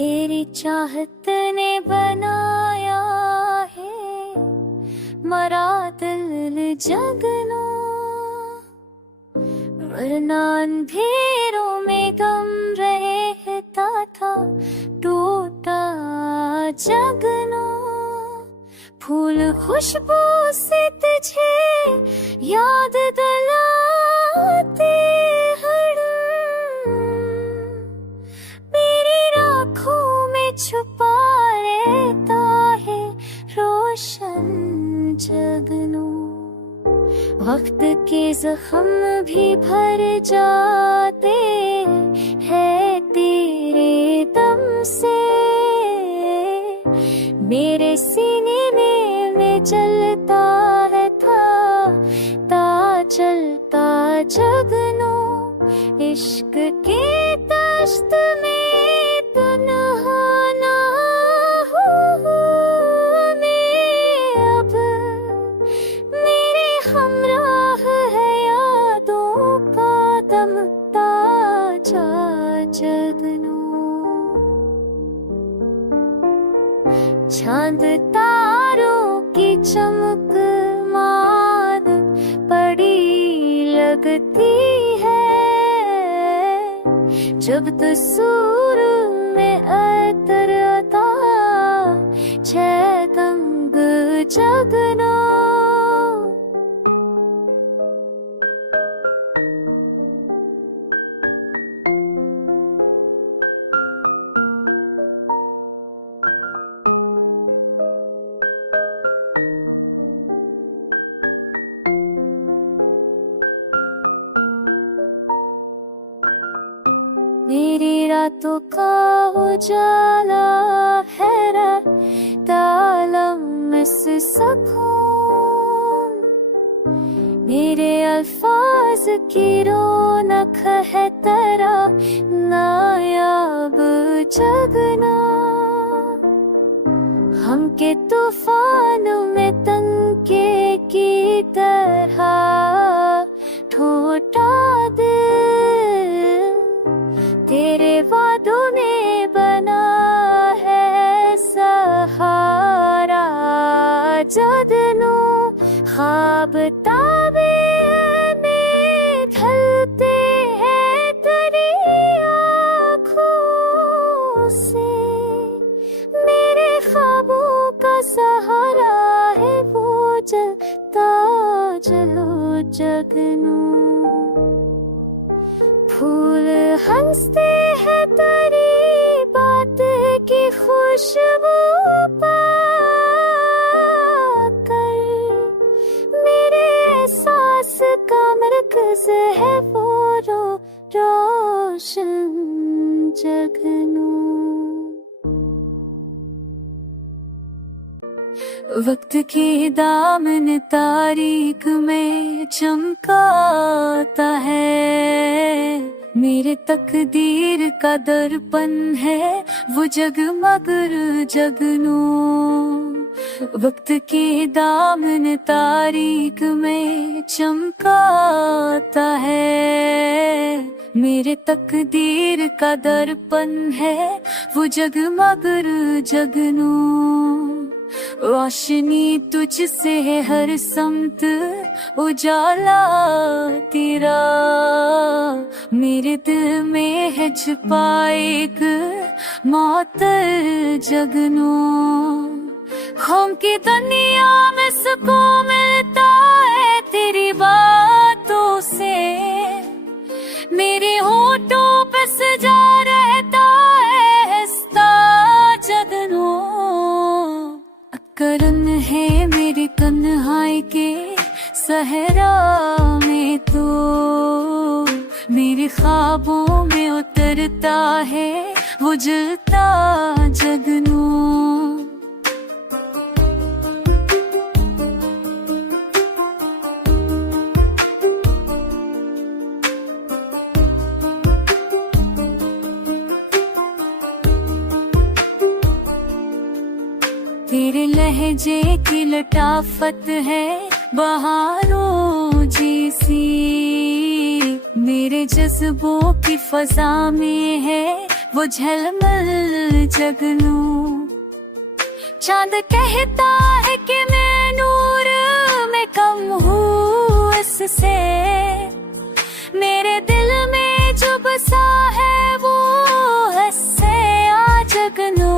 तेरी चाहत ने बनाया है मरा दिल जगना, वरना अंधेरों में गम रहता था टूटा जगना। फूल खुशबू से तुझे याद दिलाते मेरी राखों में छुपा रहता है रोशन जगनू। वक्त के जख्म भी भर जाते हैं तेरे दम से, मेरे सीने में जलता है था चलता जगनू। इश्क के दश्त में तन्हा ना हूँ मैं अब, मेरे हमराह है यादों का दमकता जा जगनू। चांद तारों की चमक मान पड़ी लगती है, जब तस्वीर में अतरता दंग जगना। मेरी रातों का उजाला है तालम में सुकून, मेरे अल्फाज की रौनक है तेरा नायाब जगना। हम के तूफान में तंके की तरह ठोटा दिल, तेरे वादों ने बना है सहारा जगनू। ख्वाब ताबे में ढलते हैं तेरी आँखों से, मेरे ख्वाबों का सहारा है वो जलता जलो जगनू। फूल हंसते हैं तेरी बात की खुशबू पाकर, मेरे एहसास का मरकज है वो रोशन जगनू। वक्त की दामन तारीख में चमकाता है, मेरे तकदीर का दर्पण है वो जगमगर जगनू। वक्त की दामन तारीख में चमकाता है, मेरे तकदीर का दर्पण है वो जगमगर जगनू। रोशनी तुझसे है हर समत उजाला तेरा, मेरे दिल में है छुपा एक मौतल जगनू। ख्वाब की दुनिया में सुकून मिलता है तेरी बातों से, मेरे होठों पे सजा रहता है हंसता जगनू। करन है मेरी तन्हाई के सहरा में तो, मेरे ख्वाबों में उतरता है वो जलता जगनू। तेरे लहजे की लटाफत है बहारों जैसी, मेरे जज्बों की फजा में है वो झलमल जगनू। चांद कहता है कि मैं नूर में कम हूँ इससे, मेरे दिल में जो बसा है वो हंसे आ जगनू।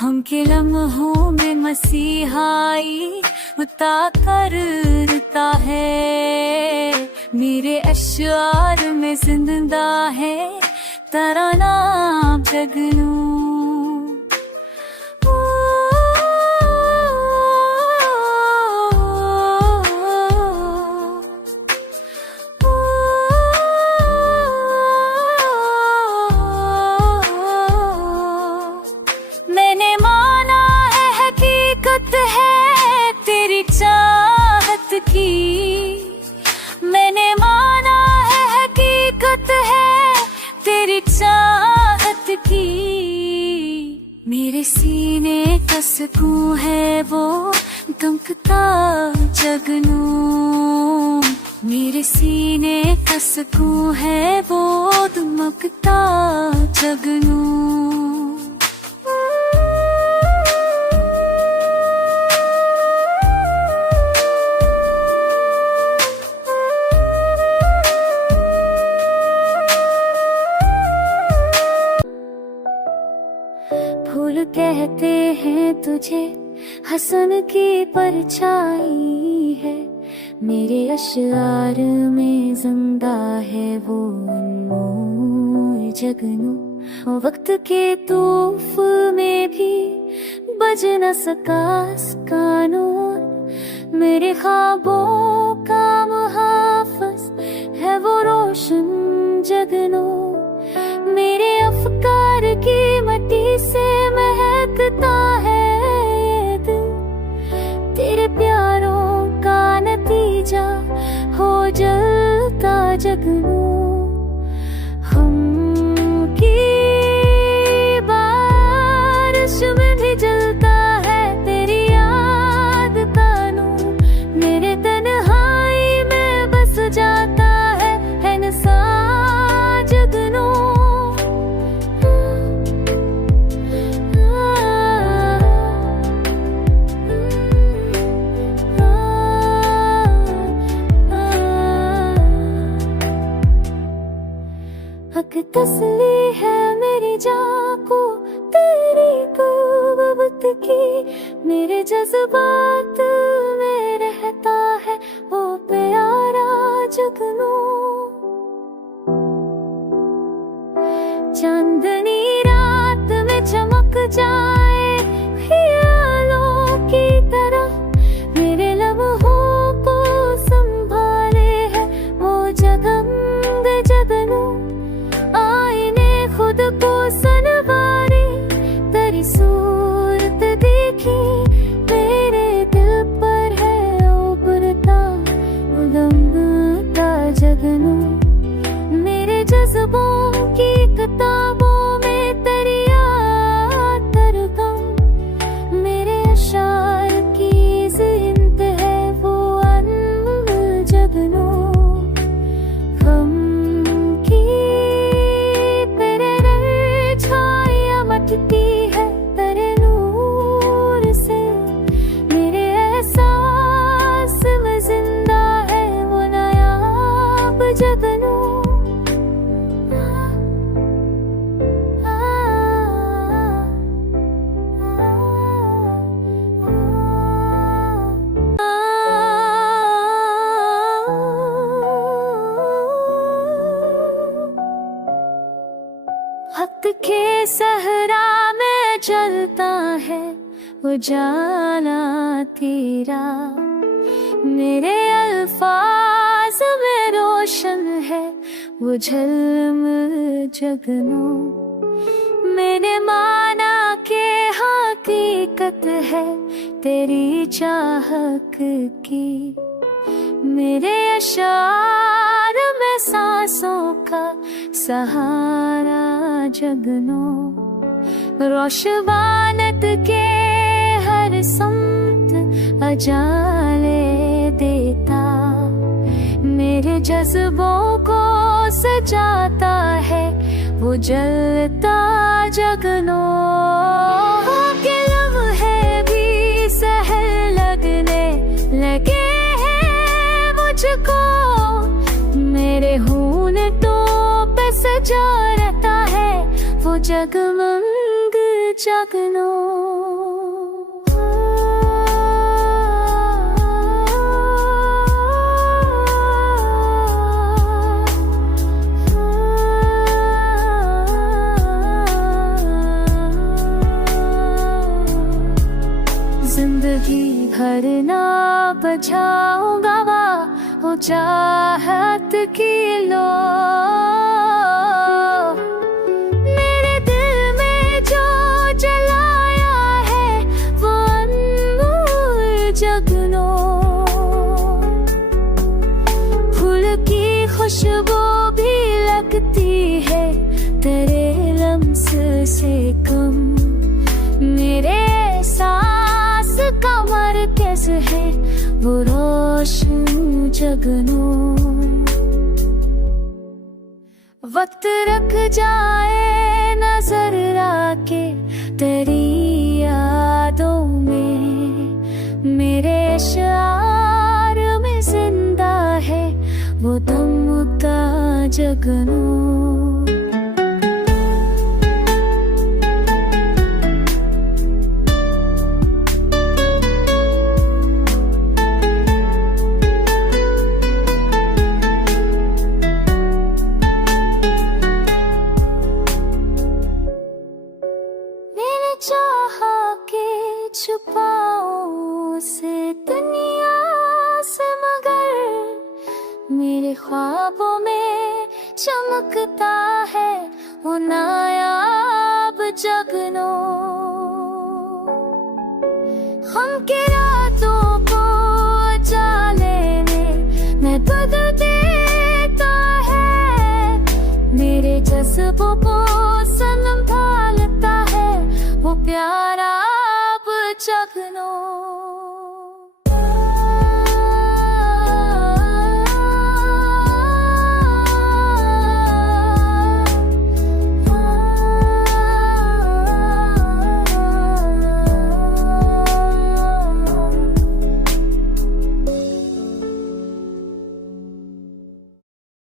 हम के लम्हों में मसीहाई उता करता है, मेरे अश्वार में जिंदा है तराना जगनू। मैंने माना है हकीकत है तेरी चाहत की, मैंने माना है हकीकत है तेरी चाहत की। मेरे सीने का सुकून है वो दमकता जगनू, मेरे सीने का सुकून है वो दमकता जगनू। फूल कहते हैं तुझे हसन की परछाई है, मेरे अशआर में जिंदा है वो अनमोल जगनू। वक्त के तूफ में भी बज न सका कानून, मेरे ख्वाबों का मुहाफ़िज़ है वो रोशन जगनू। मेरे अफ़कार की मट्टी से महकता है ये दिल, तेरे प्यारों का नतीजा हो जलता जगनू। हम की बारिश में भी जलता है तेरी याद का नूर, मेरे तन्हाई में बस जाता है नशा जगनू। हक तसली है मेरी जान को तेरी कुव्वत की, मेरे जज्बात में रहता है वो प्यारा जगनू। चांदनी रात में चमक जाए ख्यालों की तरह, मेरे लम्हों को संभाले है वो जगमग जगनू। आईने खुद को सनवारे तेरी सूरत देखी, मेरे दिल पर है उभरता उलंघता जगनू। मेरे जज्बों की किताबों में तेरी याद तरगम, मेरे अशार की जिंद है वो अनमोल जगनू। हम की तेरे छाया मटती है तेरे नूर से, मेरे एहसास में जिंदा है वो नायाब जगनू। वक्त के सहरा में चलता है उजाला तेरा, मेरे अल्फाज में रोशन है वो झलमल जगनू। मैंने माना के हकीकत है तेरी चाहत की, मेरे अशार में सांसों का सहारा जगनू। रोशबानत के हर समत अजाले देता, मेरे जज्बों को सजाता है वो जलता जगनो के लम्हे भी सहर लगने लगे हैं मुझको। मेरे होने तो पे सजा रहता है वो जगमग जगनो। जिंदगी भर ना बचाऊंगा वो चाहत की लो। मेरे दिल में जो जलाया है वो अनमोल जगनो। फूल की खुशबू भी लगती है तेरे लम्स से कम। मेरे कमर कैसे है वो रोशन जगनो। वक्त रख जाए नजर आके तेरी यादों में। मेरे शार में जिंदा है वो दम का जगनो। चाहा के छुपाऊं से दुनिया से मगर मेरे ख्वाबों में चमकता है वो नायाब जगनो। हम के रातों को जाने में बदल देता है मेरे जज्बों को